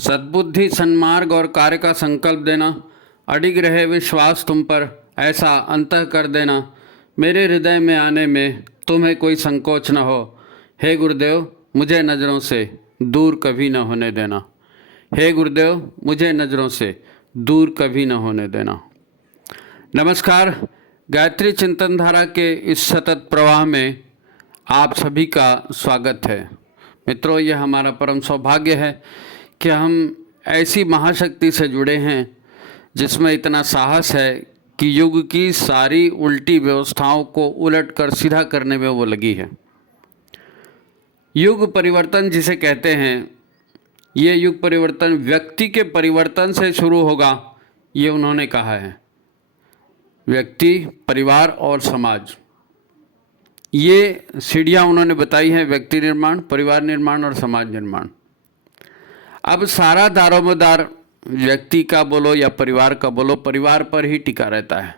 सद्बुद्धि, सन्मार्ग और कार्य का संकल्प देना, अडिग रहे विश्वास तुम पर, ऐसा अंतः कर देना, मेरे हृदय में आने में तुम्हें कोई संकोच न हो। हे गुरुदेव, मुझे नज़रों से दूर कभी न होने देना। हे गुरुदेव, मुझे नज़रों से दूर कभी न होने देना। नमस्कार। गायत्री चिंतन धारा के इस सतत प्रवाह में आप सभी का स्वागत है। मित्रों, यह हमारा परम सौभाग्य है कि हम ऐसी महाशक्ति से जुड़े हैं जिसमें इतना साहस है कि युग की सारी उल्टी व्यवस्थाओं को उलट कर सीधा करने में वो लगी है। युग परिवर्तन जिसे कहते हैं, ये युग परिवर्तन व्यक्ति के परिवर्तन से शुरू होगा, ये उन्होंने कहा है। व्यक्ति, परिवार और समाज, ये सीढ़ियाँ उन्होंने बताई हैं, व्यक्ति निर्माण, परिवार निर्माण और समाज निर्माण। अब सारा दारोमदार व्यक्ति का बोलो या परिवार का बोलो, परिवार पर ही टिका रहता है।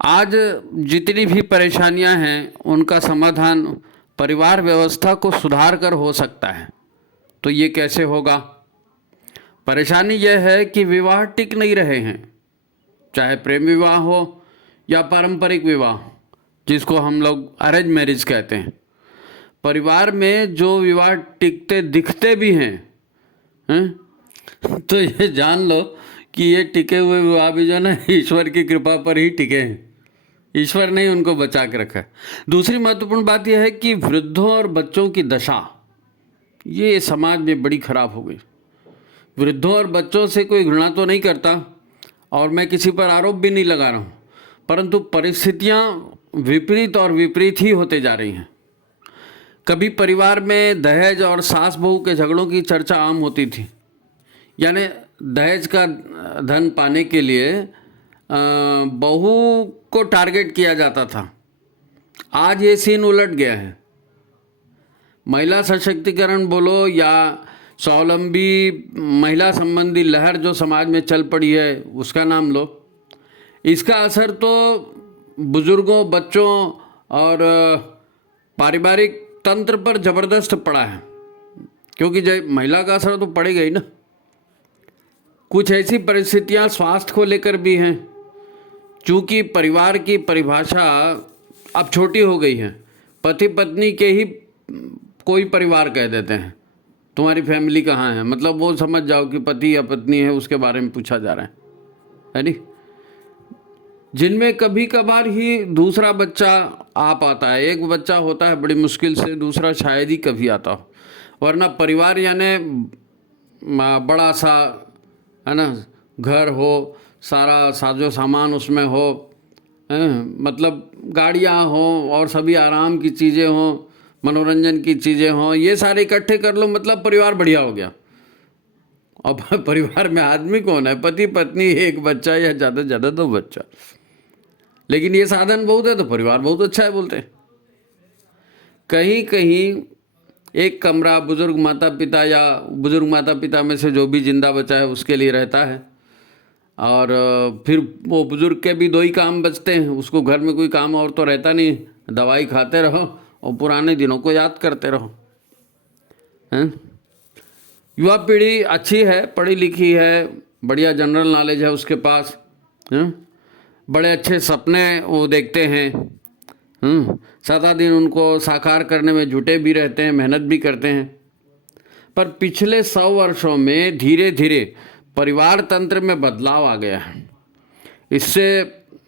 आज जितनी भी परेशानियां हैं उनका समाधान परिवार व्यवस्था को सुधार कर हो सकता है। तो ये कैसे होगा? परेशानी यह है कि विवाह टिक नहीं रहे हैं, चाहे प्रेम विवाह हो या पारंपरिक विवाह, जिसको हम लोग अरेंज मैरिज कहते हैं। परिवार में जो विवाह टिकते दिखते भी हैं, तो ये जान लो कि ये टिके हुए विवाह भी जो ना ईश्वर की कृपा पर ही टिके हैं। ईश्वर ने उनको बचा के रखा है। दूसरी महत्वपूर्ण बात यह है कि वृद्धों और बच्चों की दशा ये समाज में बड़ी खराब हो गई। वृद्धों और बच्चों से कोई घृणा तो नहीं करता और मैं किसी पर आरोप भी नहीं लगा रहा हूँ, परंतु परिस्थितियाँ विपरीत और विपरीत ही होते जा रही हैं। कभी परिवार में दहेज और सास बहू के झगड़ों की चर्चा आम होती थी, यानी दहेज का धन पाने के लिए बहू को टारगेट किया जाता था। आज ये सीन उलट गया है। महिला सशक्तिकरण बोलो या स्वावलंबी महिला संबंधी लहर जो समाज में चल पड़ी है उसका नाम लो, इसका असर तो बुजुर्गों, बच्चों और पारिवारिक तंत्र पर ज़बरदस्त पड़ा है। क्योंकि जब महिला का असर तो पड़ेगा ही ना। कुछ ऐसी परिस्थितियां स्वास्थ्य को लेकर भी हैं। चूँकि परिवार की परिभाषा अब छोटी हो गई है, पति पत्नी के ही कोई परिवार कह देते हैं। तुम्हारी फैमिली कहाँ है, मतलब वो समझ जाओ कि पति या पत्नी है, उसके बारे में पूछा जा रहा है नहीं। जिनमें कभी कभार ही दूसरा बच्चा आ पाता है। एक बच्चा होता है बड़ी मुश्किल से, दूसरा शायद ही कभी आता हो। वरना परिवार यानी बड़ा सा है ना, घर हो, सारा साजो सामान उसमें हो, मतलब गाड़ियाँ हों और सभी आराम की चीज़ें हों, मनोरंजन की चीज़ें हों, ये सारे इकट्ठे कर लो, मतलब परिवार बढ़िया हो गया। और परिवार में आदमी कौन है? पति पत्नी, एक बच्चा या ज़्यादा से ज़्यादा 2 बच्चा। लेकिन ये साधन बहुत है तो परिवार बहुत अच्छा है बोलते हैं। कहीं कहीं एक कमरा बुजुर्ग माता पिता या बुजुर्ग माता पिता में से जो भी जिंदा बचा है उसके लिए रहता है, और फिर वो बुजुर्ग के भी 2 ही काम बचते हैं। उसको घर में कोई काम और तो रहता नहीं, दवाई खाते रहो और पुराने दिनों को याद करते रहो। हैं? युवा पीढ़ी अच्छी है, पढ़ी लिखी है, बढ़िया जनरल नॉलेज है उसके पास, हैं? बड़े अच्छे सपने वो देखते हैं, सारा दिन उनको साकार करने में जुटे भी रहते हैं, मेहनत भी करते हैं। पर पिछले 100 वर्षों में धीरे धीरे परिवार तंत्र में बदलाव आ गया है। इससे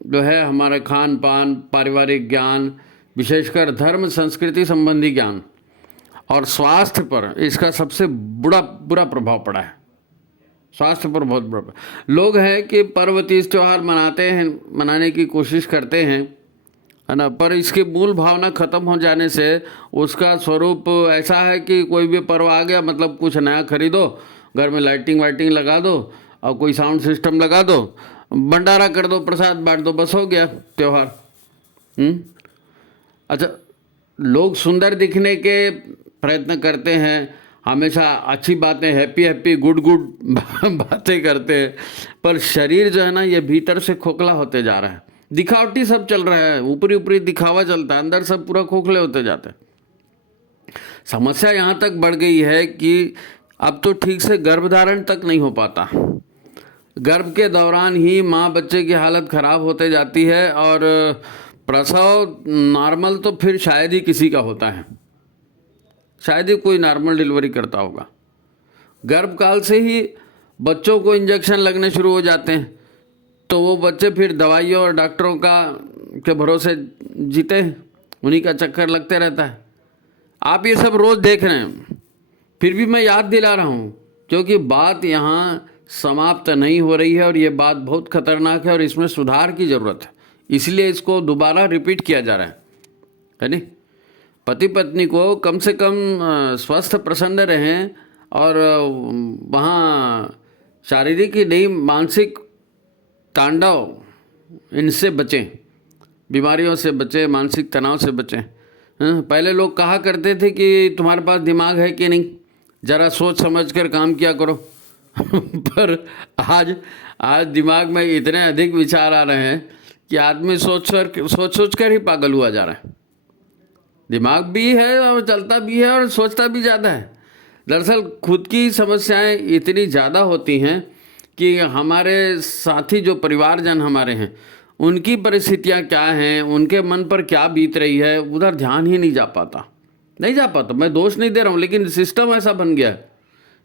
जो है हमारे खान पान, पारिवारिक ज्ञान, विशेषकर धर्म संस्कृति संबंधी ज्ञान और स्वास्थ्य पर इसका सबसे बुरा प्रभाव पड़ा है। स्वास्थ्य पर बहुत बड़ा। लोग हैं कि पर्व तीज त्यौहार मनाते हैं, मनाने की कोशिश करते हैं, है ना, पर इसकी मूल भावना खत्म हो जाने से उसका स्वरूप ऐसा है कि कोई भी पर्व आ गया मतलब कुछ नया खरीदो, घर में लाइटिंग वाइटिंग लगा दो और कोई साउंड सिस्टम लगा दो, भंडारा कर दो, प्रसाद बांट दो, बस हो गया त्यौहार। अच्छा, लोग सुंदर दिखने के प्रयत्न करते हैं, हमेशा अच्छी बातें, हैप्पी हैप्पी गुड गुड बातें करते हैं, पर शरीर जो है ना ये भीतर से खोखला होते जा रहा है। दिखावटी सब चल रहा है, ऊपरी ऊपरी दिखावा चलता है, अंदर सब पूरा खोखले होते जाते हैं। समस्या यहाँ तक बढ़ गई है कि अब तो ठीक से गर्भधारण तक नहीं हो पाता। गर्भ के दौरान ही माँ बच्चे की हालत ख़राब होते जाती है, और प्रसव नॉर्मल तो फिर शायद ही किसी का होता है, शायद ही कोई नॉर्मल डिलीवरी करता होगा। गर्भकाल से ही बच्चों को इंजेक्शन लगने शुरू हो जाते हैं, तो वो बच्चे फिर दवाइयों और डॉक्टरों के भरोसे जीते हैं, उन्हीं का चक्कर लगते रहता है। आप ये सब रोज़ देख रहे हैं, फिर भी मैं याद दिला रहा हूँ, क्योंकि बात यहाँ समाप्त नहीं हो रही है और ये बात बहुत खतरनाक है और इसमें सुधार की ज़रूरत है, इसलिए इसको दोबारा रिपीट किया जा रहा है नहीं। पति पत्नी को कम से कम स्वस्थ प्रसन्न रहें, और वहाँ शारीरिक ही नहीं मानसिक तांडव इनसे बचें, बीमारियों से बचें, मानसिक तनाव से बचें। पहले लोग कहा करते थे कि तुम्हारे पास दिमाग है कि नहीं, ज़रा सोच समझ कर काम किया करो पर आज दिमाग में इतने अधिक विचार आ रहे हैं कि आदमी सोच सोच कर ही पागल हुआ जा रहा है। दिमाग भी है और चलता भी है और सोचता भी ज़्यादा है। दरअसल खुद की समस्याएं इतनी ज़्यादा होती हैं कि हमारे साथी जो परिवारजन हमारे हैं, उनकी परिस्थितियां क्या हैं, उनके मन पर क्या बीत रही है, उधर ध्यान ही नहीं जा पाता। मैं दोष नहीं दे रहा हूँ, लेकिन सिस्टम ऐसा बन गया है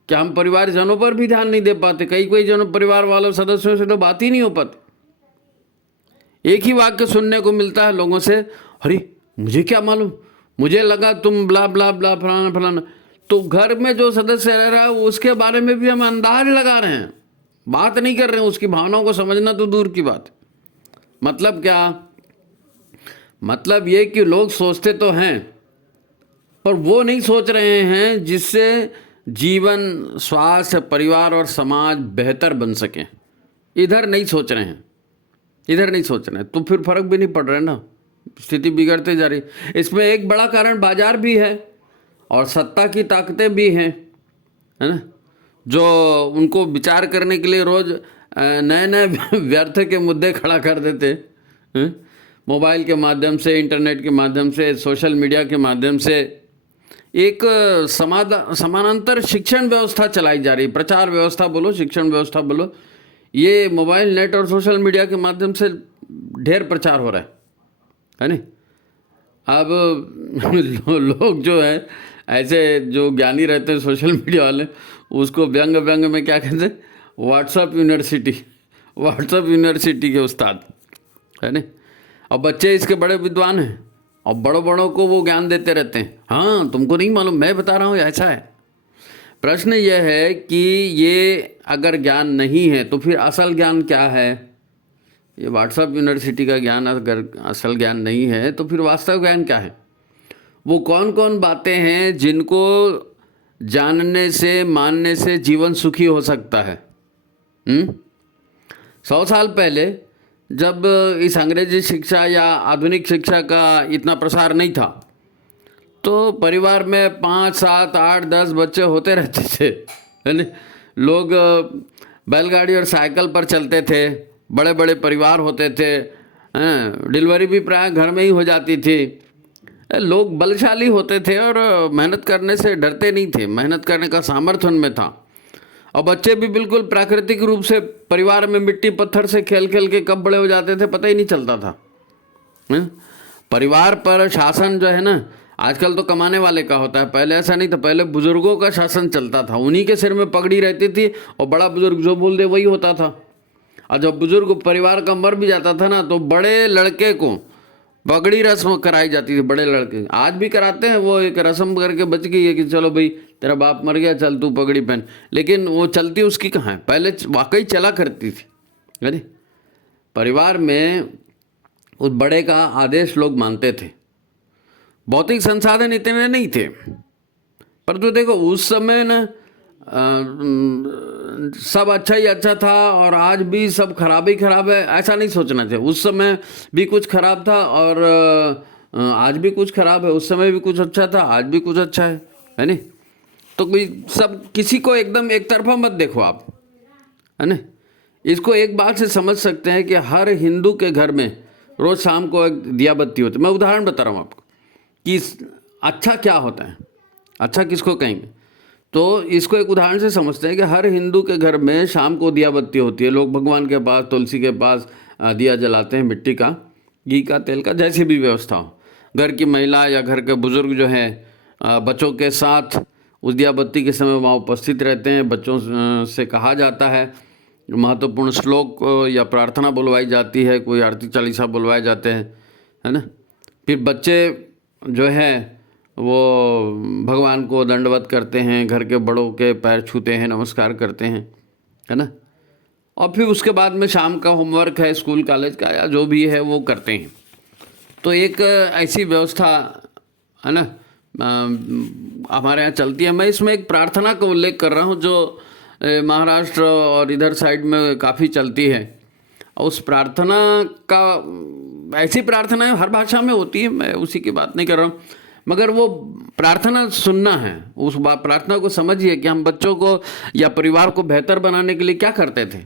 कि हम परिवारजनों पर भी ध्यान नहीं दे पाते। कई जनों परिवार वालों सदस्यों से तो बात ही नहीं हो पाती। एक ही वाक्य सुनने को मिलता है लोगों से, अरे मुझे क्या मालूम, मुझे लगा तुम ब्ला ब्ला ब्ला फलाना फलाना। तो घर में जो सदस्य रह रहा है उसके बारे में भी हम अंदाज लगा रहे हैं, बात नहीं कर रहे हैं, उसकी भावनाओं को समझना तो दूर की बात। मतलब क्या? मतलब ये कि लोग सोचते तो हैं पर वो नहीं सोच रहे हैं जिससे जीवन, स्वास्थ्य, परिवार और समाज बेहतर बन सके। इधर नहीं सोच रहे हैं, तो फिर फर्क भी नहीं पड़ रहा है ना, स्थिति बिगड़ते जा रही। इसमें एक बड़ा कारण बाजार भी है और सत्ता की ताकतें भी हैं, है ना, जो उनको विचार करने के लिए रोज़ नए नए व्यर्थ के मुद्दे खड़ा कर देते हैं। मोबाइल के माध्यम से, इंटरनेट के माध्यम से, सोशल मीडिया के माध्यम से एक समानांतर शिक्षण व्यवस्था चलाई जा रही है। प्रचार व्यवस्था बोलो, शिक्षण व्यवस्था बोलो, ये मोबाइल, नेट और सोशल मीडिया के माध्यम से ढेर प्रचार हो रहा है नहीं। अब लोग जो है ऐसे जो ज्ञानी रहते हैं सोशल मीडिया वाले, उसको व्यंग में क्या कहते हैं, व्हाट्सएप यूनिवर्सिटी के उस्ताद है नहीं। और बच्चे इसके बड़े विद्वान हैं और बड़ों को वो ज्ञान देते रहते हैं। हाँ, तुमको नहीं मालूम, मैं बता रहा हूँ, ऐसा है। प्रश्न यह है कि ये अगर ज्ञान नहीं है तो फिर असल ज्ञान क्या है? ये व्हाट्सएप यूनिवर्सिटी का ज्ञान अगर असल ज्ञान नहीं है तो फिर वास्तव ज्ञान क्या है? वो कौन कौन बातें हैं जिनको जानने से, मानने से जीवन सुखी हो सकता है? 100 साल पहले जब इस अंग्रेजी शिक्षा या आधुनिक शिक्षा का इतना प्रसार नहीं था, तो परिवार में 5, 7, 8, 10 बच्चे होते रहते थे, है ना। लोग बैलगाड़ी और साइकिल पर चलते थे, बड़े बड़े परिवार होते थे, डिलीवरी भी प्राय घर में ही हो जाती थी। लोग बलशाली होते थे और मेहनत करने से डरते नहीं थे, मेहनत करने का सामर्थ्य उनमें था। और बच्चे भी बिल्कुल प्राकृतिक रूप से परिवार में मिट्टी पत्थर से खेल खेल के कब बड़े हो जाते थे पता ही नहीं चलता था। परिवार पर शासन जो है ना, आजकल तो कमाने वाले का होता है, पहले ऐसा नहीं था। पहले बुजुर्गों का शासन चलता था, उन्हीं के सिर में पगड़ी रहती थी और बड़ा बुजुर्ग जो बोल दे वही होता था। और जब बुजुर्ग परिवार का मर भी जाता था ना, तो बड़े लड़के को पगड़ी रस्म कराई जाती थी। बड़े लड़के आज भी कराते हैं, वो एक रस्म करके बच गई है कि चलो भाई तेरा बाप मर गया, चल तू पगड़ी पहन, लेकिन वो चलती उसकी कहाँ है, पहले वाकई चला करती थी। अरे परिवार में उस बड़े का आदेश लोग मानते थे। भौतिक संसाधन इतने नहीं थे, पर तो देखो उस समय ना सब अच्छा ही अच्छा था और आज भी सब खराब ही खराब है, ऐसा नहीं सोचना चाहिए। उस समय भी कुछ खराब था और आज भी कुछ खराब है, उस समय भी कुछ अच्छा था, आज भी कुछ अच्छा है नहीं। तो कोई सब किसी को एकदम एक तरफा मत देखो आप, है ना। इसको एक बात से समझ सकते हैं कि हर हिंदू के घर में रोज़ शाम को एक दिया बत्ती होती है। मैं उदाहरण बता रहा हूँ आपको कि अच्छा क्या होता है, अच्छा किसको कहेंगे। तो इसको एक उदाहरण से समझते हैं कि हर हिंदू के घर में शाम को दिया बत्ती होती है। लोग भगवान के पास, तुलसी के पास दिया जलाते हैं, मिट्टी का, घी का, तेल का, जैसी भी व्यवस्था हो। घर की महिला या घर के बुजुर्ग जो है बच्चों के साथ उस दिया बत्ती के समय वहाँ उपस्थित रहते हैं। बच्चों से कहा जाता है, महत्वपूर्ण श्लोक या प्रार्थना बुलवाई जाती है, कोई आरती चालीसा बुलवाए जाते हैं, है ना। फिर बच्चे जो है वो भगवान को दंडवत करते हैं, घर के बड़ों के पैर छूते हैं, नमस्कार करते हैं, है ना। और फिर उसके बाद में शाम का होमवर्क है स्कूल कॉलेज का या जो भी है वो करते हैं। तो एक ऐसी व्यवस्था, है ना, हमारे यहाँ चलती है। मैं इसमें एक प्रार्थना का उल्लेख कर रहा हूँ जो महाराष्ट्र और इधर साइड में काफ़ी चलती है। उस प्रार्थना का, ऐसी प्रार्थनाएं हर भाषा में होती है, मैं उसी की बात नहीं कर रहा हूँ, मगर वो प्रार्थना सुनना है। उस प्रार्थना को समझिए कि हम बच्चों को या परिवार को बेहतर बनाने के लिए क्या करते थे।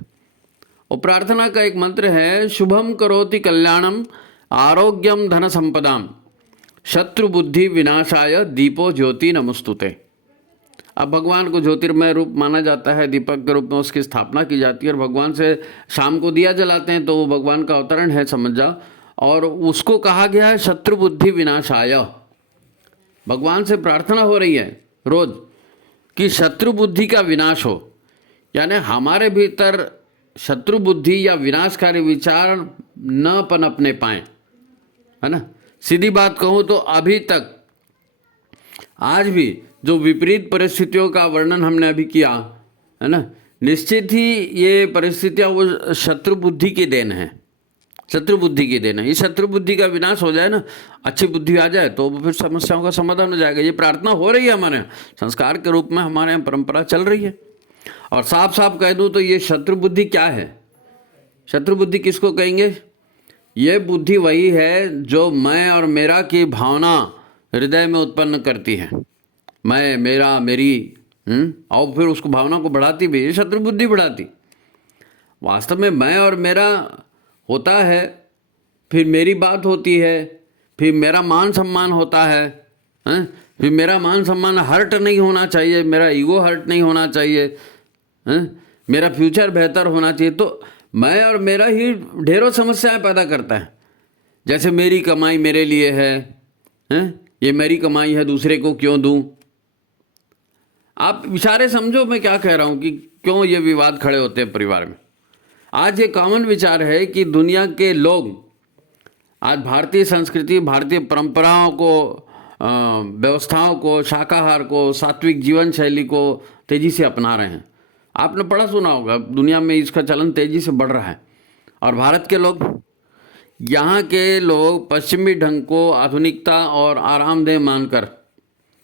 और प्रार्थना का एक मंत्र है, शुभम करोति कल्याणम आरोग्यम धन संपदाम शत्रु बुद्धि विनाशाय दीपो ज्योति नमस्तुते। अब भगवान को ज्योतिर्मय रूप माना जाता है, दीपक के रूप में उसकी स्थापना की जाती है, और भगवान से शाम को दिया जलाते हैं तो वो भगवान का अवतरण है, समझ जाओ। और उसको कहा गया है शत्रु बुद्धि विनाशाय। भगवान से प्रार्थना हो रही है रोज कि शत्रु बुद्धि का विनाश हो, यानी हमारे भीतर शत्रु बुद्धि या विनाशकारी विचार न पनपने पाए, है ना। सीधी बात कहूँ तो अभी तक आज भी जो विपरीत परिस्थितियों का वर्णन हमने अभी किया, है ना, निश्चित ही ये परिस्थितियाँ वो शत्रु बुद्धि की देन है, शत्रु बुद्धि की देन है। ये शत्रु बुद्धि का विनाश हो जाए ना, अच्छी बुद्धि आ जाए तो फिर समस्याओं का समाधान हो जाएगा। ये प्रार्थना हो रही है हमारे यहाँ, संस्कार के रूप में हमारे यहाँ परंपरा चल रही है। और साफ साफ कह दूँ तो ये शत्रु बुद्धि क्या है? शत्रु बुद्धि किसको कहेंगे? ये बुद्धि वही है जो मैं और मेरा की भावना हृदय में उत्पन्न करती है, मैं, मेरा, मेरी, और फिर उसको भावना को बढ़ाती भी, ये शत्रु बुद्धि बढ़ाती। वास्तव में मैं और मेरा होता है, फिर मेरी बात होती है, फिर मेरा मान सम्मान होता है, फिर मेरा मान सम्मान हर्ट नहीं होना चाहिए, मेरा ईगो हर्ट नहीं होना चाहिए, मेरा फ्यूचर बेहतर होना चाहिए। तो मैं और मेरा ही ढेरों समस्याएं पैदा करता है। जैसे मेरी कमाई मेरे लिए है, ये मेरी कमाई है, दूसरे को क्यों दूं? आप इशारे समझो मैं क्या कह रहा हूं कि क्यों ये विवाद खड़े होते हैं परिवार में। आज ये कॉमन विचार है कि दुनिया के लोग आज भारतीय संस्कृति, भारतीय परंपराओं को, व्यवस्थाओं को, शाकाहार को, सात्विक जीवन शैली को तेज़ी से अपना रहे हैं। आपने पढ़ा सुना होगा, दुनिया में इसका चलन तेज़ी से बढ़ रहा है। और भारत के लोग, यहाँ के लोग पश्चिमी ढंग को आधुनिकता और आरामदेह मानकर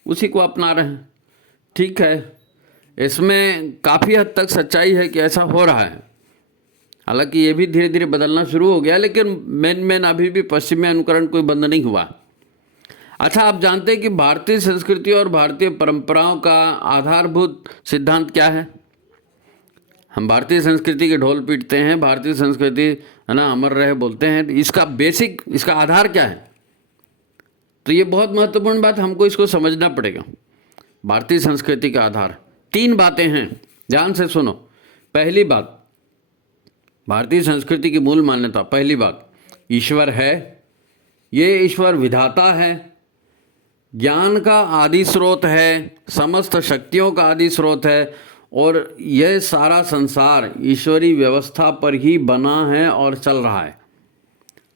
उसी को अपना रहे हैं। ठीक है, इसमें काफ़ी हद तक सच्चाई है कि ऐसा हो रहा है। हालांकि ये भी धीरे धीरे बदलना शुरू हो गया, लेकिन मेन अभी भी पश्चिमी अनुकरण कोई बंद नहीं हुआ। अच्छा, आप जानते हैं कि भारतीय संस्कृति और भारतीय परंपराओं का आधारभूत सिद्धांत क्या है? हम भारतीय संस्कृति के ढोल पीटते हैं, भारतीय संस्कृति, है ना, अमर रहे बोलते हैं। इसका बेसिक, इसका आधार क्या है? तो ये बहुत महत्वपूर्ण बात, हमको इसको समझना पड़ेगा। भारतीय संस्कृति का आधार 3 बातें हैं, ध्यान से सुनो। पहली बात, भारतीय संस्कृति की मूल मान्यता, पहली बात, ईश्वर है। ये ईश्वर विधाता है, ज्ञान का आदि स्रोत है, समस्त शक्तियों का आदि स्रोत है, और यह सारा संसार ईश्वरी व्यवस्था पर ही बना है और चल रहा है।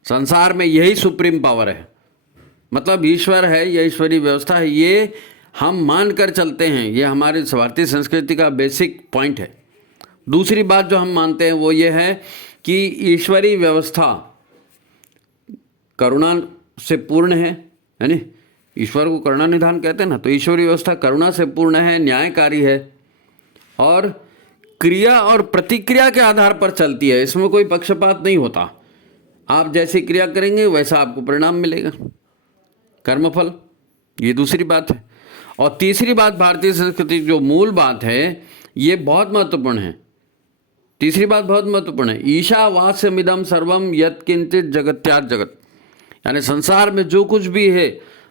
संसार में यही सुप्रीम पावर है, मतलब ईश्वर है, यह ईश्वरी व्यवस्था है, ये हम मान कर चलते हैं। ये हमारी भारतीय संस्कृति का बेसिक पॉइंट है। दूसरी बात जो हम मानते हैं वो ये है कि ईश्वरी व्यवस्था करुणा से पूर्ण है, यानी ईश्वर को करुणा निधान कहते हैं ना, तो ईश्वरी व्यवस्था करुणा से पूर्ण है, न्यायकारी है, और क्रिया और प्रतिक्रिया के आधार पर चलती है। इसमें कोई पक्षपात नहीं होता। आप जैसी क्रिया करेंगे वैसा आपको परिणाम मिलेगा, कर्मफल। ये दूसरी बात है। और तीसरी बात, भारतीय संस्कृति जो मूल बात है, ये बहुत महत्वपूर्ण है। तीसरी बात बहुत महत्वपूर्ण है, ईशावास्यमिदं सर्वम यत्किंचित जगत्यात् जगत, यानी संसार में जो कुछ भी है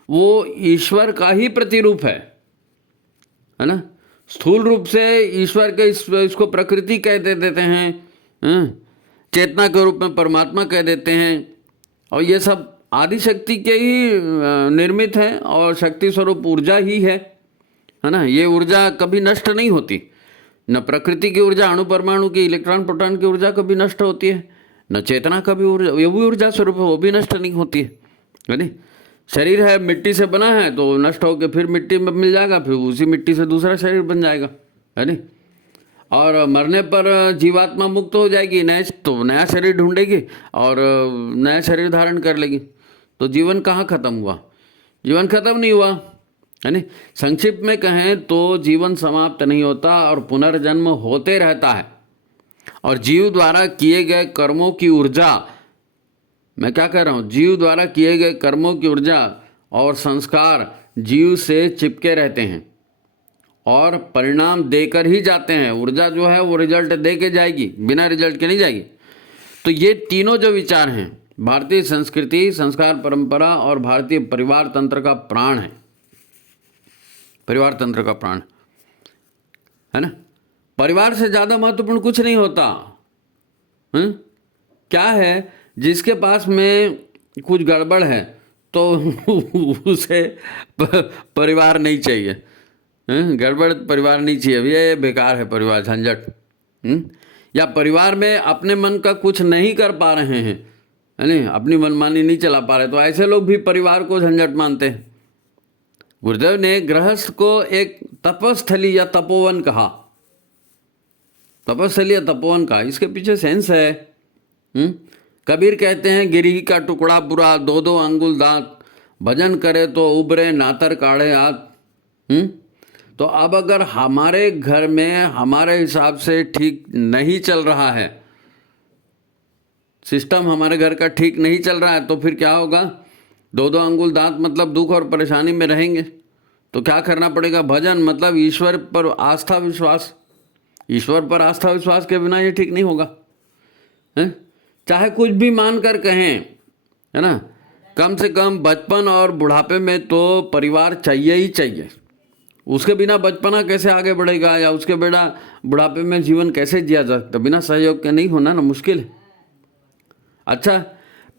वो ईश्वर का ही प्रतिरूप है ना। स्थूल रूप से ईश्वर के इसको प्रकृति कह देते हैं, चेतना के रूप में परमात्मा कह देते हैं, और ये सब आदि शक्ति के ही निर्मित है और शक्ति स्वरूप ऊर्जा ही है ना। ये ऊर्जा कभी नष्ट नहीं होती, न प्रकृति की ऊर्जा, अणु परमाणु की, इलेक्ट्रॉन प्रोटॉन की ऊर्जा कभी नष्ट होती है, न चेतना का भी ऊर्जा, ये भी ऊर्जा स्वरूप है, वो भी नष्ट नहीं होती है नहीं। शरीर है मिट्टी से बना है तो नष्ट होकर फिर मिट्टी में मिल जाएगा, फिर उसी मिट्टी से दूसरा शरीर बन जाएगा, है नहीं। और मरने पर जीवात्मा मुक्त हो जाएगी, नया शरीर ढूंढेगी और नया शरीर धारण कर लेगी। तो जीवन कहाँ खत्म हुआ? जीवन खत्म नहीं हुआ, है नहीं। संक्षिप्त में कहें तो जीवन समाप्त नहीं होता और पुनर्जन्म होते रहता है। और जीव द्वारा किए गए कर्मों की ऊर्जा, मैं क्या कह रहा हूँ, जीव द्वारा किए गए कर्मों की ऊर्जा और संस्कार जीव से चिपके रहते हैं और परिणाम देकर ही जाते हैं। ऊर्जा जो है वो रिजल्ट दे के जाएगी, बिना रिजल्ट के नहीं जाएगी। तो ये तीनों जो विचार हैं, भारतीय संस्कृति, संस्कार परंपरा और भारतीय परिवार तंत्र का प्राण है, परिवार तंत्र का प्राण है ना। परिवार से ज़्यादा महत्वपूर्ण कुछ नहीं होता। क्या है, जिसके पास में कुछ गड़बड़ है तो उसे परिवार नहीं चाहिए, गड़बड़ परिवार नहीं चाहिए, ये बेकार है परिवार, झंझट। या परिवार में अपने मन का कुछ नहीं कर पा रहे हैं, है नहीं, अपनी मनमानी नहीं चला पा रहे, तो ऐसे लोग भी परिवार को झंझट मानते हैं। गुरुदेव ने गृहस्थ को एक तपस्थली या तपोवन कहा, तपस्थली या तपोवन का, इसके पीछे सेंस है। कबीर कहते हैं, गिरही का टुकड़ा बुरा, दो दो अंगुल दांत, भजन करे तो उबरे नातर काढ़े हाथ। तो अब अगर हमारे घर में हमारे हिसाब से ठीक नहीं चल रहा है, सिस्टम हमारे घर का ठीक नहीं चल रहा है, तो फिर क्या होगा? दो दो अंगुल दांत मतलब दुख और परेशानी में रहेंगे। तो क्या करना पड़ेगा? भजन मतलब ईश्वर पर आस्था विश्वास, ईश्वर पर आस्था विश्वास के बिना ये ठीक नहीं होगा, है? चाहे कुछ भी मान कर कहें, है ना, कम से कम बचपन और बुढ़ापे में तो परिवार चाहिए ही चाहिए। उसके बिना बचपना कैसे आगे बढ़ेगा, या उसके बिना बुढ़ापे में जीवन कैसे जिया जा सकता? बिना सहयोग के नहीं होना ना, मुश्किल है। अच्छा,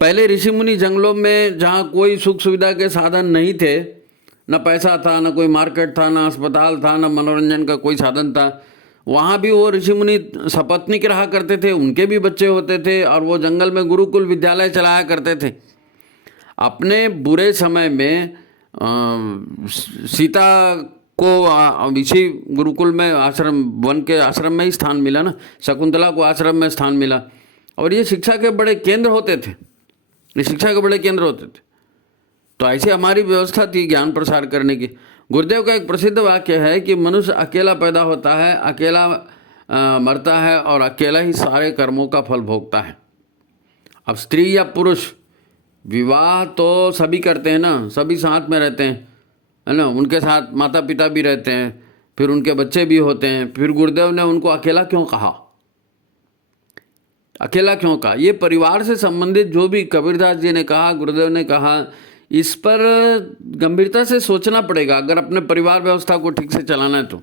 पहले ऋषि मुनि जंगलों में, जहाँ कोई सुख सुविधा के साधन नहीं थे, न पैसा था, न कोई मार्केट था, न अस्पताल था, न मनोरंजन का कोई साधन था, वहाँ भी वो ऋषि मुनि सपत्नीक रहा करते थे, उनके भी बच्चे होते थे, और वो जंगल में गुरुकुल विद्यालय चलाया करते थे। अपने बुरे समय में सीता को इसी गुरुकुल में, आश्रम, वन के आश्रम में ही स्थान मिला ना, शकुंतला को आश्रम में स्थान मिला, और ये शिक्षा के बड़े केंद्र होते थे, ये शिक्षा के बड़े केंद्र होते थे। तो ऐसी हमारी व्यवस्था थी ज्ञान प्रसार करने की। गुरुदेव का एक प्रसिद्ध वाक्य है कि मनुष्य अकेला पैदा होता है, अकेला मरता है और अकेला ही सारे कर्मों का फल भोगता है। अब स्त्री या पुरुष, विवाह तो सभी करते हैं ना, सभी साथ में रहते हैं, है ना, उनके साथ माता पिता भी रहते हैं, फिर उनके बच्चे भी होते हैं। फिर गुरुदेव ने उनको अकेला क्यों कहा? अकेला क्यों कहा? ये परिवार से संबंधित जो भी कबीरदास जी ने कहा, गुरुदेव ने कहा, इस पर गंभीरता से सोचना पड़ेगा अगर अपने परिवार व्यवस्था को ठीक से चलाना है तो।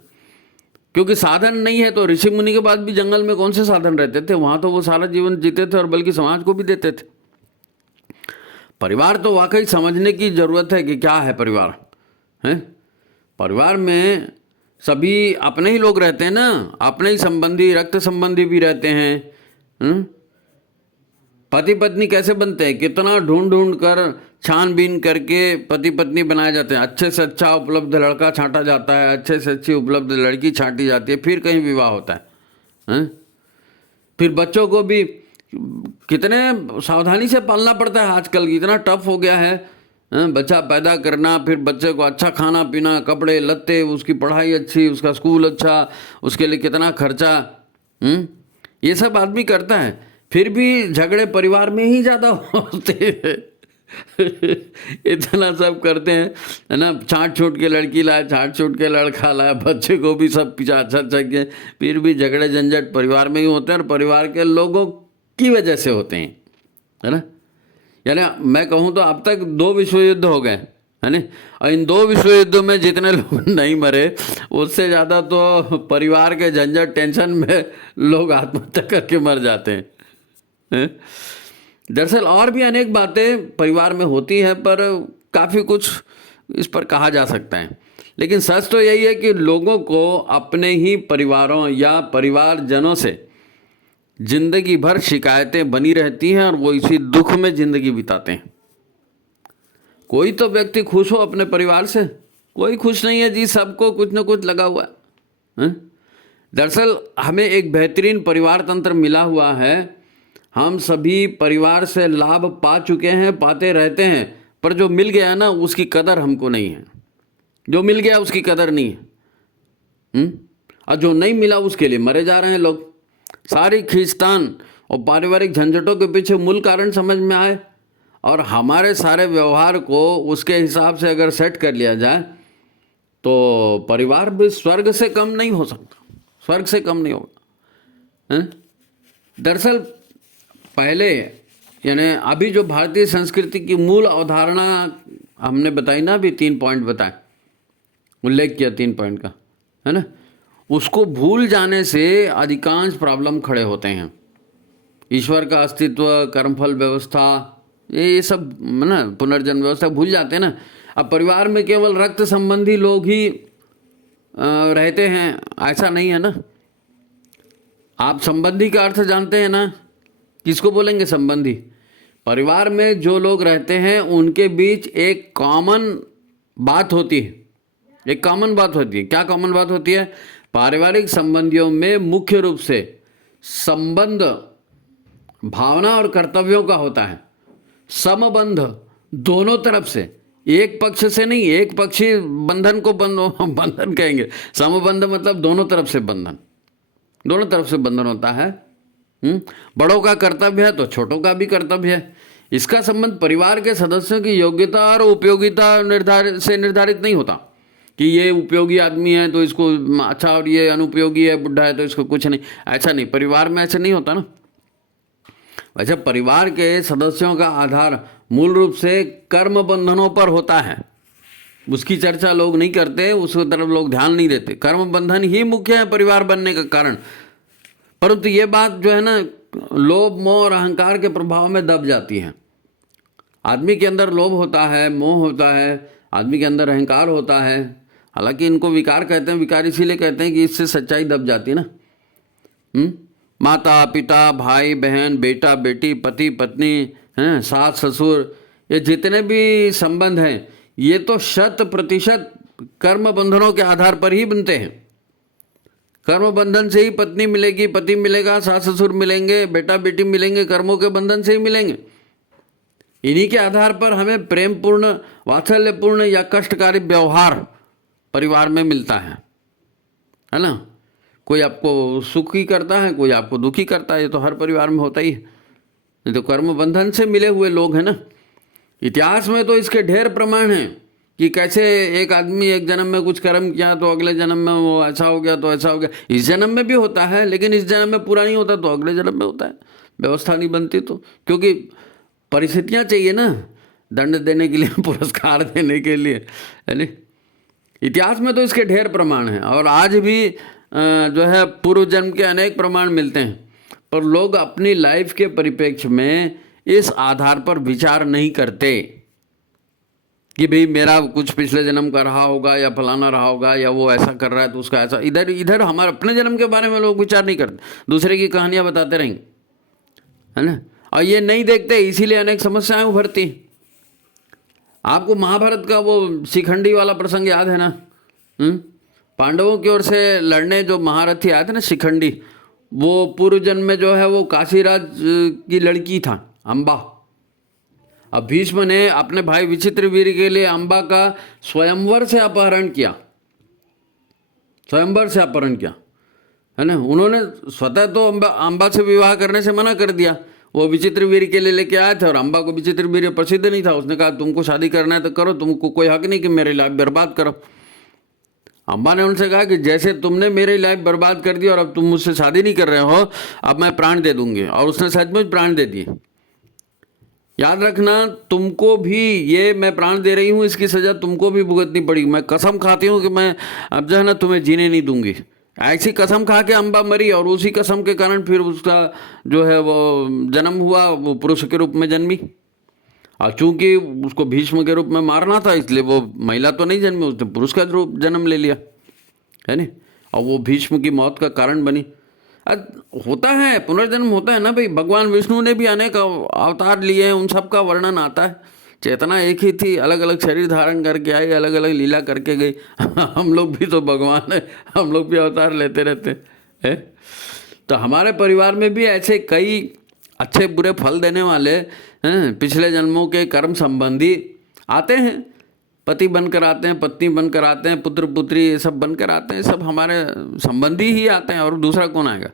क्योंकि साधन नहीं है, तो ऋषि मुनि के बाद भी जंगल में कौन से साधन रहते थे? वहाँ तो वो सारा जीवन जीते थे और बल्कि समाज को भी देते थे। परिवार तो वाकई समझने की ज़रूरत है कि क्या है परिवार, है? परिवार में सभी अपने ही लोग रहते हैं ना, अपने ही संबंधी, रक्त संबंधी भी रहते हैं। पति पत्नी कैसे बनते हैं? कितना ढूंढ ढूंढ कर, छानबीन करके पति पत्नी बनाए जाते हैं। अच्छे से अच्छा उपलब्ध लड़का छांटा जाता है, अच्छे से अच्छी उपलब्ध लड़की छांटी जाती है, फिर कहीं विवाह होता है। फिर बच्चों को भी कितने सावधानी से पालना पड़ता है आजकल, इतना टफ हो गया है बच्चा पैदा करना। फिर बच्चे को अच्छा खाना पीना, कपड़े लत्ते, उसकी पढ़ाई अच्छी, उसका स्कूल अच्छा, उसके लिए कितना खर्चा, ये सब आदमी करता है। फिर भी झगड़े परिवार में ही ज़्यादा होते हैं। इतना सब करते हैं, है ना, छाँट छूट के लड़की लाए, छाँट छूट के लड़का लाया, बच्चे को भी सब पीछा अच्छा के, फिर भी झगड़े झंझट परिवार में ही होते हैं और परिवार के लोगों की वजह से होते हैं, है ना। यानी मैं कहूँ तो अब तक 2 विश्व युद्ध हो गए, है ना। और इन 2 विश्व युद्धों में जितने लोग नहीं मरे, उससे ज़्यादा तो परिवार के झंझट टेंशन में लोग आत्महत्या करके मर जाते हैं। दरअसल और भी अनेक बातें परिवार में होती हैं, पर काफ़ी कुछ इस पर कहा जा सकता है। लेकिन सच तो यही है कि लोगों को अपने ही परिवारों या परिवारजनों से जिंदगी भर शिकायतें बनी रहती हैं और वो इसी दुख में जिंदगी बिताते हैं। कोई तो व्यक्ति खुश हो अपने परिवार से? कोई खुश नहीं है जी, सबको कुछ न कुछ लगा हुआ है। दरअसल हमें एक बेहतरीन परिवार तंत्र मिला हुआ है। हम सभी परिवार से लाभ पा चुके हैं, पाते रहते हैं, पर जो मिल गया ना उसकी कदर हमको नहीं है। जो मिल गया उसकी कदर नहीं है। और जो नहीं मिला उसके लिए मरे जा रहे हैं लोग। सारी खींचतान और पारिवारिक झंझटों के पीछे मूल कारण समझ में आए और हमारे सारे व्यवहार को उसके हिसाब से अगर सेट कर लिया जाए तो परिवार भी स्वर्ग से कम नहीं हो सकता, स्वर्ग से कम नहीं होगा। दरअसल पहले यानी अभी जो भारतीय संस्कृति की मूल अवधारणा हमने बताई ना, अभी 3 पॉइंट बताए, उल्लेख किया 3 पॉइंट का, है ना, उसको भूल जाने से अधिकांश प्रॉब्लम खड़े होते हैं। ईश्वर का अस्तित्व, कर्मफल व्यवस्था, ये सब ना, पुनर्जन्म व्यवस्था भूल जाते हैं ना। अब परिवार में केवल रक्त संबंधी लोग ही रहते हैं, ऐसा नहीं है ना। आप संबंधी का अर्थ जानते हैं ना, किसको बोलेंगे संबंधी? परिवार में जो लोग रहते हैं उनके बीच एक कॉमन बात होती है, एक कॉमन बात होती है। क्या कॉमन बात होती है? पारिवारिक संबंधियों में मुख्य रूप से संबंध भावना और कर्तव्यों का होता है। समबंध दोनों तरफ से, एक पक्ष से नहीं। एक पक्षी बंधन को बंधन कहेंगे, समबंध मतलब दोनों तरफ से बंधन, दोनों तरफ से बंधन होता है। बड़ों का कर्तव्य है तो छोटों का भी कर्तव्य है। इसका संबंध परिवार के सदस्यों की योग्यता और उपयोगिता निर्धारित नहीं होता कि ये उपयोगी आदमी है तो इसको अच्छा और ये अनुपयोगी है, बुढ़ा है तो इसको कुछ नहीं, ऐसा नहीं। परिवार में ऐसा नहीं होता ना। वैसे परिवार के सदस्यों का आधार मूल रूप से कर्म बंधनों पर होता है। उसकी चर्चा लोग नहीं करते, उसकी तरफ लोग ध्यान नहीं देते। कर्म बंधन ही मुख्य है परिवार बनने का कारण। परंतु ये बात जो है ना, लोभ मोह और अहंकार के प्रभाव में दब जाती है। आदमी के अंदर लोभ होता है, मोह होता है, आदमी के अंदर अहंकार होता है। हालांकि इनको विकार कहते हैं, विकार इसीलिए कहते हैं कि इससे सच्चाई दब जाती है ना। माता पिता, भाई बहन, बेटा बेटी, पति पत्नी, हैं, सास ससुर, ये जितने भी संबंध हैं ये तो 100% कर्म बंधनों के आधार पर ही बनते हैं। कर्म बंधन से ही पत्नी मिलेगी, पति मिलेगा, सास ससुर मिलेंगे, बेटा बेटी मिलेंगे, कर्मों के बंधन से ही मिलेंगे। इन्हीं के आधार पर हमें प्रेमपूर्ण, वात्सल्यपूर्ण या कष्टकारी व्यवहार परिवार में मिलता है ना। कोई आपको सुखी करता है, कोई आपको दुखी करता है, ये तो हर परिवार में होता ही है। ये तो कर्म बंधन से मिले हुए लोग हैं ना। इतिहास में तो इसके ढेर प्रमाण हैं कि कैसे एक आदमी एक जन्म में कुछ कर्म किया तो अगले जन्म में वो ऐसा हो गया तो ऐसा हो गया। इस जन्म में भी होता है, लेकिन इस जन्म में पूरा नहीं होता तो अगले जन्म में होता है। व्यवस्था नहीं बनती तो, क्योंकि परिस्थितियाँ चाहिए ना दंड देने के लिए, पुरस्कार देने के लिए, है ना। इतिहास में तो इसके ढेर प्रमाण हैं और आज भी जो है पूर्व जन्म के अनेक प्रमाण मिलते हैं। पर लोग अपनी लाइफ के परिप्रेक्ष्य में इस आधार पर विचार नहीं करते कि भाई मेरा कुछ पिछले जन्म का रहा होगा या फलाना रहा होगा या वो ऐसा कर रहा है तो उसका ऐसा। इधर इधर हमारे अपने जन्म के बारे में लोग विचार नहीं करते, दूसरे की कहानियां बताते रहेंगे, है ना। और ये नहीं देखते, इसीलिए अनेक समस्याएं उभरती। आपको महाभारत का वो शिखंडी वाला प्रसंग याद है ना। पांडवों की ओर से लड़ने जो महारथी आए थे ना, शिखंडी, वो पूर्व जन्म में जो है वो काशीराज की लड़की था, अम्बा। अब भीष्म ने अपने भाई विचित्रवीर्य के लिए अम्बा का स्वयंवर से अपहरण किया, स्वयंवर से अपहरण किया, है ना। उन्होंने स्वतः तो अम्बा से विवाह करने से मना कर दिया। वो विचित्रवीर्य के लिए लेके आए थे और अम्बा को विचित्रवीर्य प्रसिद्ध नहीं था। उसने कहा तुमको शादी करना है तो करो, तुमको कोई हक नहीं कि मेरी लाइफ बर्बाद करो। अम्बा ने उनसे कहा कि जैसे तुमने मेरी लाइफ बर्बाद कर दी और अब तुम मुझसे शादी नहीं कर रहे हो, अब मैं प्राण दे दूंगी। और उसने सचमुच प्राण दे दिए। याद रखना, तुमको भी, ये मैं प्राण दे रही हूँ, इसकी सज़ा तुमको भी भुगतनी पड़ेगी। मैं कसम खाती हूँ कि मैं अब जो है ना तुम्हें जीने नहीं दूंगी। ऐसी कसम खा के अम्बा मरी, और उसी कसम के कारण फिर उसका जो है वो जन्म हुआ, वो पुरुष के रूप में जन्मी। और चूंकि उसको भीष्म के रूप में मारना था, इसलिए वो महिला तो नहीं जन्मी, उसने पुरुष का रूप जन्म ले लिया, है नहीं। और वो भीष्म की मौत का कारण बनी। होता है, पुनर्जन्म होता है ना भाई। भगवान विष्णु ने भी अनेक अवतार लिए हैं, उन सब का वर्णन आता है। चेतना एक ही थी, अलग अलग शरीर धारण करके आई, अलग अलग लीला करके गई। हम लोग भी तो भगवान है, हम लोग भी अवतार लेते रहते हैं। तो हमारे परिवार में भी ऐसे कई अच्छे बुरे फल देने वाले हैं, पिछले जन्मों के कर्म संबंधी आते हैं। पति बनकर आते हैं, पत्नी बनकर आते हैं, पुत्र पुत्री ये सब बनकर आते हैं, सब हमारे संबंधी ही आते हैं, और दूसरा कौन आएगा।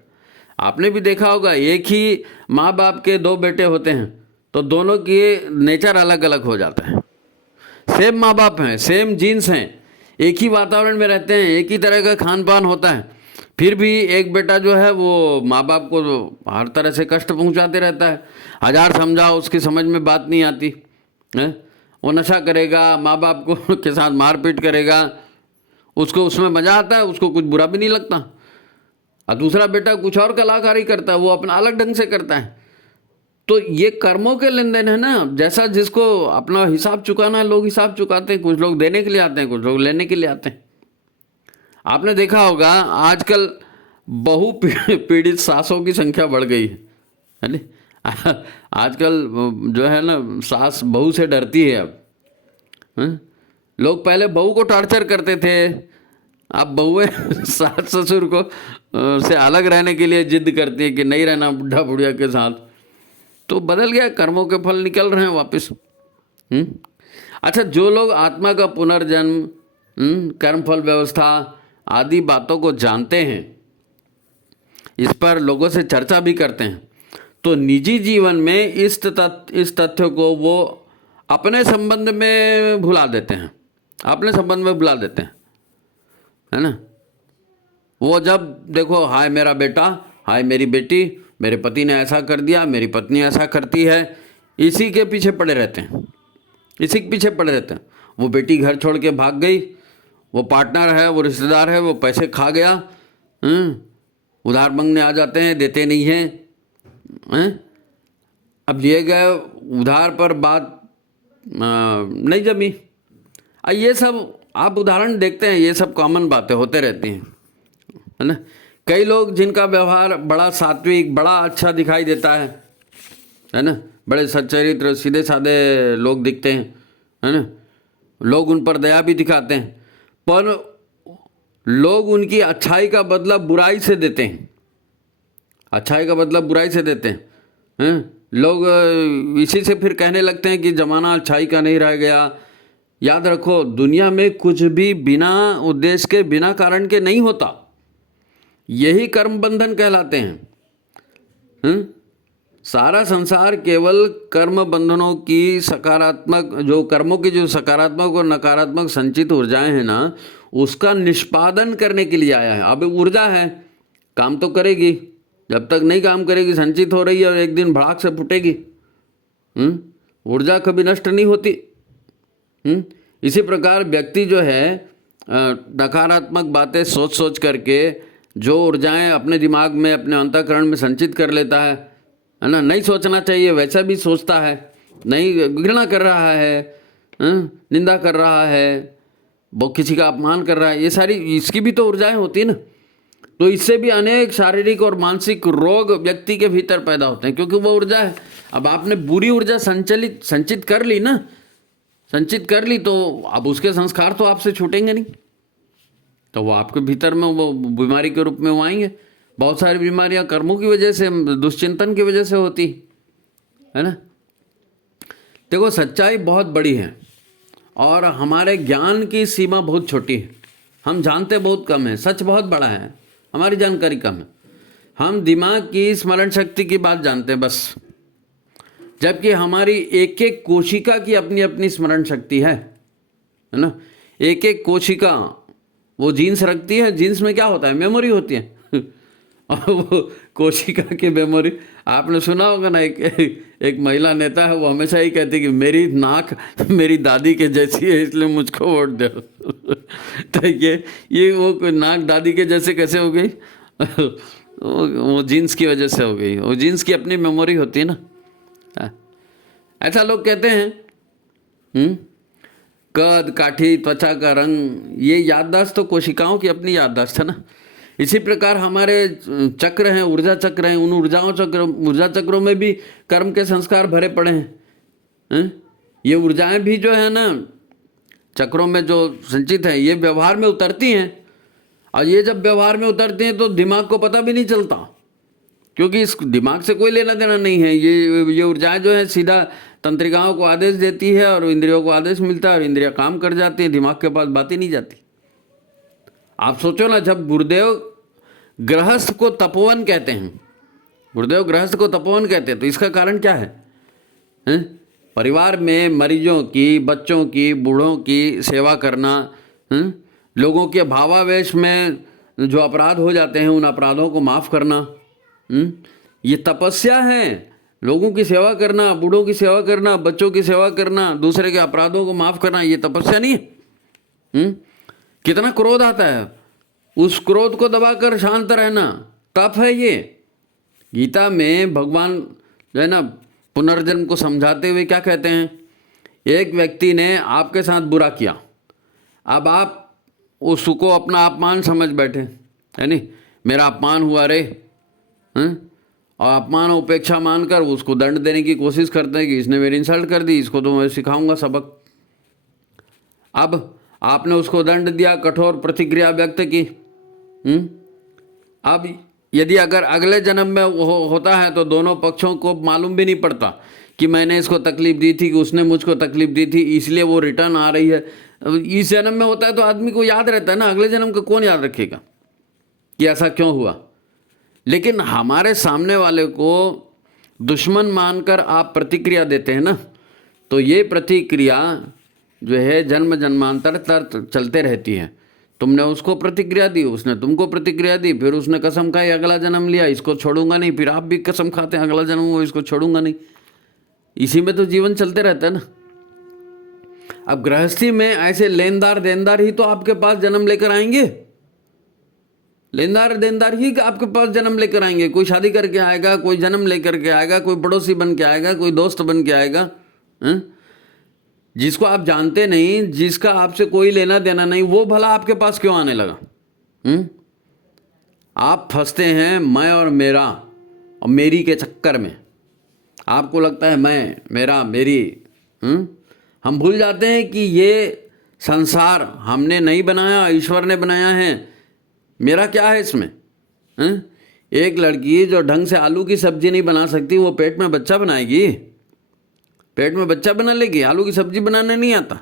आपने भी देखा होगा, एक ही माँ बाप के दो बेटे होते हैं तो दोनों की नेचर अलग अलग हो जाता है। सेम माँ बाप हैं, सेम जीन्स हैं, एक ही वातावरण में रहते हैं, एक ही तरह का खान पान होता है, फिर भी एक बेटा जो है वो माँ बाप को हर तरह से कष्ट पहुँचाते रहता है। हजार समझाओ उसकी समझ में बात नहीं आती है। वो नशा करेगा, माँ बाप को के साथ मारपीट करेगा, उसको उसमें मज़ा आता है, उसको कुछ बुरा भी नहीं लगता। और दूसरा बेटा कुछ और कलाकारी करता है, वो अपना अलग ढंग से करता है। तो ये कर्मों के लेन देन है ना। जैसा जिसको अपना हिसाब चुकाना है, लोग हिसाब चुकाते हैं। कुछ लोग देने के लिए आते हैं, कुछ लोग लेने के लिए आते हैं। आपने देखा होगा आजकल बहु पीड़ित सासों की संख्या बढ़ गई है ना। आजकल जो है ना, सास बहू से डरती है अब। लोग पहले बहू को टॉर्चर करते थे, अब बहुएं सास ससुर को से अलग रहने के लिए जिद करती है कि नहीं रहना बुढ़ा बुढ़िया के साथ। तो बदल गया, कर्मों के फल निकल रहे हैं वापस। अच्छा, जो लोग आत्मा का पुनर्जन्म, कर्मफल व्यवस्था आदि बातों को जानते हैं, इस पर लोगों से चर्चा भी करते हैं, तो निजी जीवन में इस तथ्य को वो अपने संबंध में भुला देते हैं, अपने संबंध में भुला देते हैं, है ना। वो जब देखो, हाय मेरा बेटा, हाय मेरी बेटी, मेरे पति ने ऐसा कर दिया, मेरी पत्नी ऐसा करती है, इसी के पीछे पड़े रहते हैं, इसी के पीछे पड़े रहते हैं। वो बेटी घर छोड़ के भाग गई, वो पार्टनर है, वो रिश्तेदार है, वो पैसे खा गया, उधार मांगने आ जाते हैं, देते नहीं हैं। अब लिए गए उधार पर बात नहीं जमी। ये सब आप उदाहरण देखते हैं, ये सब कॉमन बातें होते रहती हैं, है ना। कई लोग जिनका व्यवहार बड़ा सात्विक, बड़ा अच्छा दिखाई देता है ना, बड़े सच्चरित्र सीधे साधे लोग दिखते हैं, है ना। लोग उन पर दया भी दिखाते हैं, पर लोग उनकी अच्छाई का बदला बुराई से देते हैं, अच्छाई का बदला बुराई से देते हैं। लोग इसी से फिर कहने लगते हैं कि ज़माना अच्छाई का नहीं रह गया। याद रखो, दुनिया में कुछ भी बिना उद्देश्य के, बिना कारण के नहीं होता। यही कर्म बंधन कहलाते हैं। सारा संसार केवल कर्म बंधनों की सकारात्मक, जो कर्मों की जो सकारात्मक और नकारात्मक संचित ऊर्जाएं हैं ना, उसका निष्पादन करने के लिए आया है। अब ऊर्जा है, काम तो करेगी, जब तक नहीं काम करेगी संचित हो रही है और एक दिन भड़ाक से फूटेगी। ऊर्जा कभी नष्ट नहीं होती। इसी प्रकार व्यक्ति जो है नकारात्मक बातें सोच सोच करके जो ऊर्जाएं अपने दिमाग में, अपने अंतःकरण में संचित कर लेता है ना, नहीं सोचना चाहिए वैसा भी सोचता है, नहीं घृणा कर रहा है, निंदा कर रहा है, वो किसी का अपमान कर रहा है, ये सारी इसकी भी तो ऊर्जाएं होती है ना। तो इससे भी अनेक शारीरिक और मानसिक रोग व्यक्ति के भीतर पैदा होते हैं, क्योंकि वो ऊर्जा है। अब आपने बुरी ऊर्जा संचित कर ली ना, संचित कर ली, तो अब उसके संस्कार तो आपसे छूटेंगे नहीं, तो वो आपके भीतर में वो बीमारी के रूप में वो आएंगे। बहुत सारी बीमारियां कर्मों की वजह से, दुश्चिंतन की वजह से होती है ना। देखो, सच्चाई बहुत बड़ी है और हमारे ज्ञान की सीमा बहुत छोटी है। हम जानते बहुत कम है, सच बहुत बड़ा है, हमारी जानकारी कम है। हम दिमाग की स्मरण शक्ति की बात जानते हैं बस, जबकि हमारी एक एक कोशिका की अपनी अपनी स्मरण शक्ति है ना। एक एक कोशिका वो जीन्स रखती है, जीन्स में क्या होता है, मेमोरी होती है। और वो कोशिका की मेमोरी, आपने सुना होगा ना, एक महिला नेता है, वो हमेशा ही कहती है कि मेरी नाक मेरी दादी के जैसी है इसलिए मुझको वोट दो। तो ये वो कोई नाक दादी के जैसे कैसे हो गई? वो जीन्स की वजह से हो गई। वो जीन्स की अपनी मेमोरी होती है ना। ऐसा लोग कहते हैं। कद, काठी, त्वचा का रंग, ये याददाश्त तो कोशिकाओं की अपनी याददाश्त है ना। इसी प्रकार हमारे चक्र हैं, ऊर्जा चक्र हैं, उन ऊर्जा चक्रों में भी कर्म के संस्कार भरे पड़े हैं। ये ऊर्जाएं भी जो है ना चक्रों में जो संचित हैं, ये व्यवहार में उतरती हैं, और ये जब व्यवहार में उतरती हैं तो दिमाग को पता भी नहीं चलता, क्योंकि इस दिमाग से कोई लेना देना नहीं है। ये ऊर्जाएं जो है सीधा तंत्रिकाओं को आदेश देती है और इंद्रियों को आदेश मिलता है और इंद्रियां काम कर जाती हैं, दिमाग के पास बात ही नहीं जाती। आप सोचो ना, जब गुरुदेव गृहस्थ को तपोवन कहते हैं, गुरुदेव गृहस्थ को तपोवन कहते हैं, तो इसका कारण क्या है? परिवार में मरीजों की, बच्चों की, बूढ़ों की सेवा करना, लोगों के भावावेश में जो अपराध हो जाते हैं उन अपराधों को माफ़ करना, ये तपस्या है। लोगों की सेवा करना, बूढ़ों की सेवा करना, बच्चों की सेवा करना, दूसरे के अपराधों को माफ़ करना, ये तपस्या नहीं है? कितना क्रोध आता है, उस क्रोध को दबाकर शांत रहना तप है ये। गीता में भगवान जो है ना पुनर्जन्म को समझाते हुए क्या कहते हैं? एक व्यक्ति ने आपके साथ बुरा किया, अब आप उसको अपना अपमान समझ बैठे, है नहीं, मेरा अपमान हुआ रे, और अपमान उपेक्षा मानकर उसको दंड देने की कोशिश करते हैं कि इसने मेरी इंसल्ट कर दी, इसको तो मैं सिखाऊंगा सबक। अब आपने उसको दंड दिया, कठोर प्रतिक्रिया व्यक्त की। अब यदि अगर अगले जन्म में होता है तो दोनों पक्षों को मालूम भी नहीं पड़ता कि मैंने इसको तकलीफ दी थी कि उसने मुझको तकलीफ दी थी, इसलिए वो रिटर्न आ रही है। इस जन्म में होता है तो आदमी को याद रहता है ना, अगले जन्म का कौन याद रखेगा कि ऐसा क्यों हुआ? लेकिन हमारे सामने वाले को दुश्मन मानकर आप प्रतिक्रिया देते हैं ना, तो ये प्रतिक्रिया जो है जन्म जन्मांतर तक चलते रहती है। तुमने उसको प्रतिक्रिया दी, उसने तुमको प्रतिक्रिया दी, फिर उसने कसम खाई अगला जन्म लिया, इसको छोड़ूंगा नहीं, फिर आप भी कसम खाते हैं अगला जन्म वो इसको छोड़ूंगा नहीं। इसी में तो जीवन चलते रहता है ना। अब गृहस्थी में ऐसे लेनदार देनदार ही तो आपके पास जन्म लेकर आएंगे, लेनदार देनदार ही आपके पास जन्म लेकर आएंगे। कोई शादी करके आएगा, कोई जन्म लेकर के आएगा, कोई पड़ोसी बन के आएगा, कोई दोस्त बन के आएगा, जिसको आप जानते नहीं, जिसका आपसे कोई लेना देना नहीं, वो भला आपके पास क्यों आने लगा? आप फंसते हैं मैं और मेरा और मेरी के चक्कर में। आपको लगता है मैं, मेरा, मेरी। हम भूल जाते हैं कि ये संसार हमने नहीं बनाया, ईश्वर ने बनाया है। मेरा क्या है इसमें? एक लड़की जो ढंग से आलू की सब्जी नहीं बना सकती, वो पेट में बच्चा बनाएगी? पेट में बच्चा बना लेगी, आलू की सब्जी बनाने नहीं आता।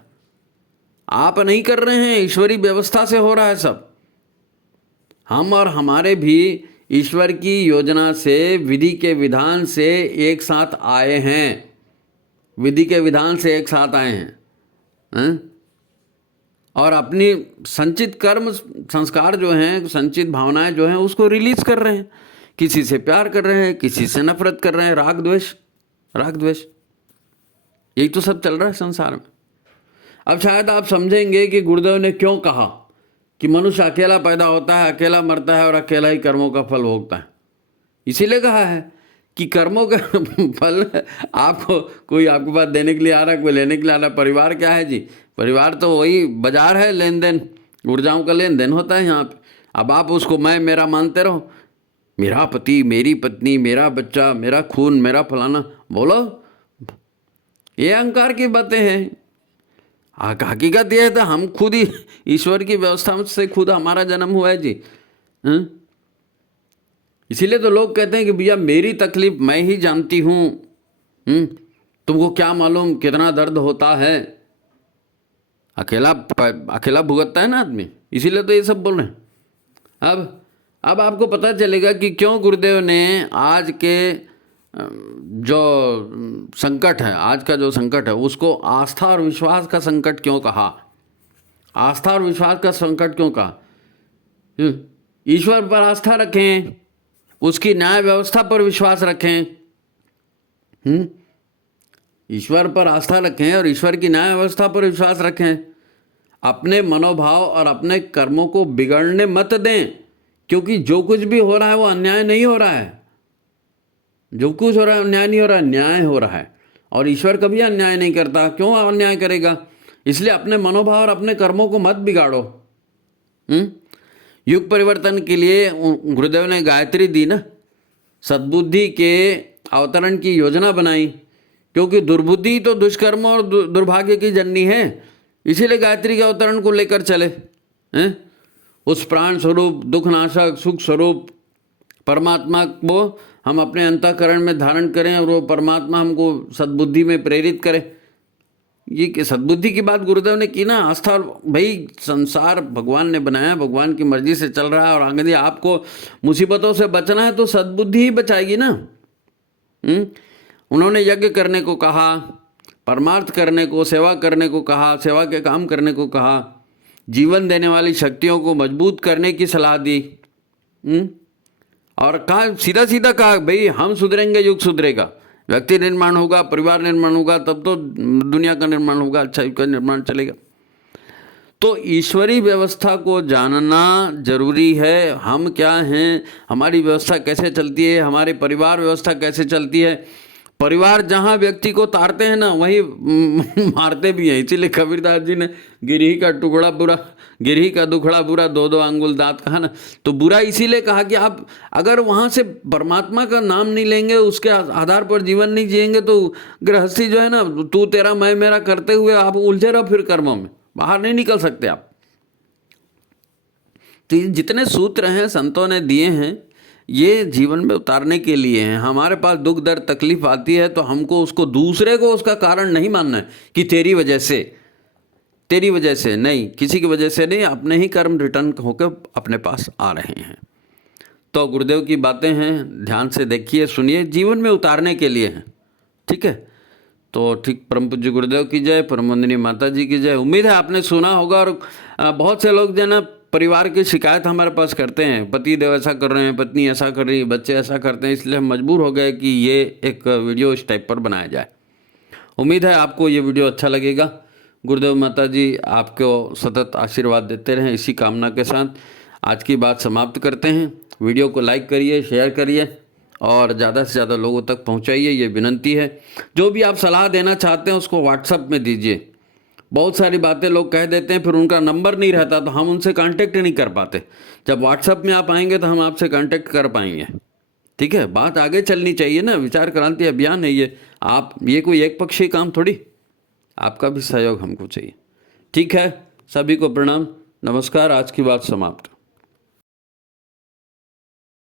आप नहीं कर रहे हैं, ईश्वरी व्यवस्था से हो रहा है सब। हम और हमारे भी ईश्वर की योजना से, विधि के विधान से एक साथ आए हैं, विधि के विधान से एक साथ आए हैं, और अपनी संचित कर्म संस्कार जो हैं, संचित भावनाएं जो हैं, उसको रिलीज कर रहे हैं। किसी से प्यार कर रहे हैं, किसी से नफरत कर रहे हैं, राग द्वेष, यही तो सब चल रहा है संसार में। अब शायद आप समझेंगे कि गुरुदेव ने क्यों कहा कि मनुष्य अकेला पैदा होता है, अकेला मरता है और अकेला ही कर्मों का फल भोगता है। इसीलिए कहा है कि कर्मों का फल आपको, कोई आपके पास देने के लिए आ रहा है, कोई लेने के लिए आ रहा है। परिवार क्या है जी? परिवार तो वही बाजार है, लेन देन, ऊर्जाओं का लेन देन होता है यहाँ पे। अब आप उसको मैं मेरा मानते रहो, मेरा पति, मेरी पत्नी, मेरा बच्चा, मेरा खून, मेरा फलाना, बोलो, ये अहंकार की बातें हैं। हकीकत यह है तो हम खुद ही ईश्वर की व्यवस्था से खुद हमारा जन्म हुआ है जी। इसीलिए तो लोग कहते हैं कि भैया मेरी तकलीफ मैं ही जानती हूँ, तुमको क्या मालूम कितना दर्द होता है। अकेला भुगतता है ना आदमी, इसीलिए तो ये सब बोल रहे हैं। अब आपको पता चलेगा कि क्यों गुरुदेव ने आज के जो संकट है, आज का जो संकट है, उसको आस्था और विश्वास का संकट क्यों कहा। आस्था और विश्वास का संकट क्यों कहा? ईश्वर पर आस्था रखें, उसकी न्याय व्यवस्था पर विश्वास रखें, ईश्वर पर आस्था रखें और ईश्वर की न्याय व्यवस्था पर विश्वास रखें। अपने मनोभाव और अपने कर्मों को बिगड़ने मत दें, क्योंकि जो कुछ भी हो रहा है वो अन्याय नहीं हो रहा है। जो कुछ हो रहा है अन्याय नहीं हो रहा है, न्याय हो रहा है। और ईश्वर कभी अन्याय नहीं करता, क्यों अन्याय करेगा? इसलिए अपने मनोभाव और अपने कर्मों को मत बिगाड़ो। युग परिवर्तन के लिए गुरुदेव ने गायत्री दी ना, सद्बुद्धि के अवतरण की योजना बनाई, क्योंकि दुर्बुद्धि तो दुष्कर्म और दुर्भाग्य की जननी है। इसीलिए गायत्री के अवतरण को लेकर चले हैं। उस प्राण स्वरूप, दुखनाशक, सुख स्वरूप परमात्मा को हम अपने अंतःकरण में धारण करें और वो परमात्मा हमको सद्बुद्धि में प्रेरित करे। ये सद्बुद्धि की बात गुरुदेव ने की ना। आस्था, भाई संसार भगवान ने बनाया, भगवान की मर्जी से चल रहा है, और आगे आपको मुसीबतों से बचना है तो सद्बुद्धि ही बचाएगी ना। उन्होंने यज्ञ करने को कहा, परमार्थ करने को, सेवा करने को कहा, सेवा के काम करने को कहा, जीवन देने वाली शक्तियों को मजबूत करने की सलाह दी। और कहा, सीधा सीधा कहा, भाई हम सुधरेंगे युग सुधरेगा, व्यक्ति निर्माण होगा, परिवार निर्माण होगा, तब तो दुनिया का निर्माण होगा, अच्छा युग का निर्माण चलेगा। तो ईश्वरीय व्यवस्था को जानना जरूरी है। हम क्या हैं, हमारी व्यवस्था कैसे चलती है, हमारे परिवार व्यवस्था कैसे चलती है। परिवार जहाँ व्यक्ति को तारते हैं ना, वहीं मारते भी हैं। इसीलिए कबीरदास जी ने गिरही का टुकड़ा बुरा, गिरही का दुखड़ा बुरा, दो दो अंगुल दांत कहा ना। तो बुरा इसीलिए कहा कि आप अगर वहाँ से परमात्मा का नाम नहीं लेंगे, उसके आधार पर जीवन नहीं जिएंगे, तो गृहस्थी जो है ना, तू तेरा मैं मेरा करते हुए आप उलझे रहो, फिर कर्मों में बाहर नहीं निकल सकते आप। तो ये जितने सूत्र हैं संतों ने दिए हैं, ये जीवन में उतारने के लिए हैं। हमारे पास दुख दर्द तकलीफ आती है तो हमको उसको, दूसरे को उसका कारण नहीं मानना है कि तेरी वजह से, तेरी वजह से नहीं, किसी की वजह से नहीं, अपने ही कर्म रिटर्न होकर अपने पास आ रहे हैं। तो गुरुदेव की बातें हैं, ध्यान से देखिए, सुनिए, जीवन में उतारने के लिए हैं। ठीक है, तो ठीक, परम पूज्य गुरुदेव की जय, परम वंदनीय माता जी की जय। उम्मीद है आपने सुना होगा। और बहुत से लोग जो है ना, परिवार की शिकायत हमारे पास करते हैं, पति देव ऐसा कर रहे हैं, पत्नी ऐसा कर रही है, बच्चे ऐसा करते हैं, इसलिए हम मजबूर हो गए कि ये एक वीडियो इस टाइप पर बनाया जाए। उम्मीद है आपको ये वीडियो अच्छा लगेगा। गुरुदेव माता जी आपको सतत आशीर्वाद देते रहें, इसी कामना के साथ आज की बात समाप्त करते हैं। वीडियो को लाइक करिए, शेयर करिए और ज़्यादा से ज़्यादा लोगों तक पहुंचाइए, ये विनंती है। जो भी आप सलाह देना चाहते हैं उसको व्हाट्सएप में दीजिए। बहुत सारी बातें लोग कह देते हैं, फिर उनका नंबर नहीं रहता तो हम उनसे कांटेक्ट नहीं कर पाते। जब व्हाट्सएप में आप आएंगे तो हम आपसे कांटेक्ट कर पाएंगे। ठीक है, बात आगे चलनी चाहिए ना, विचार क्रांति अभियान है ये। आप, ये कोई एक पक्षीय काम थोड़ी, आपका भी सहयोग हमको चाहिए। ठीक है, सभी को प्रणाम, नमस्कार। आज की बात समाप्त।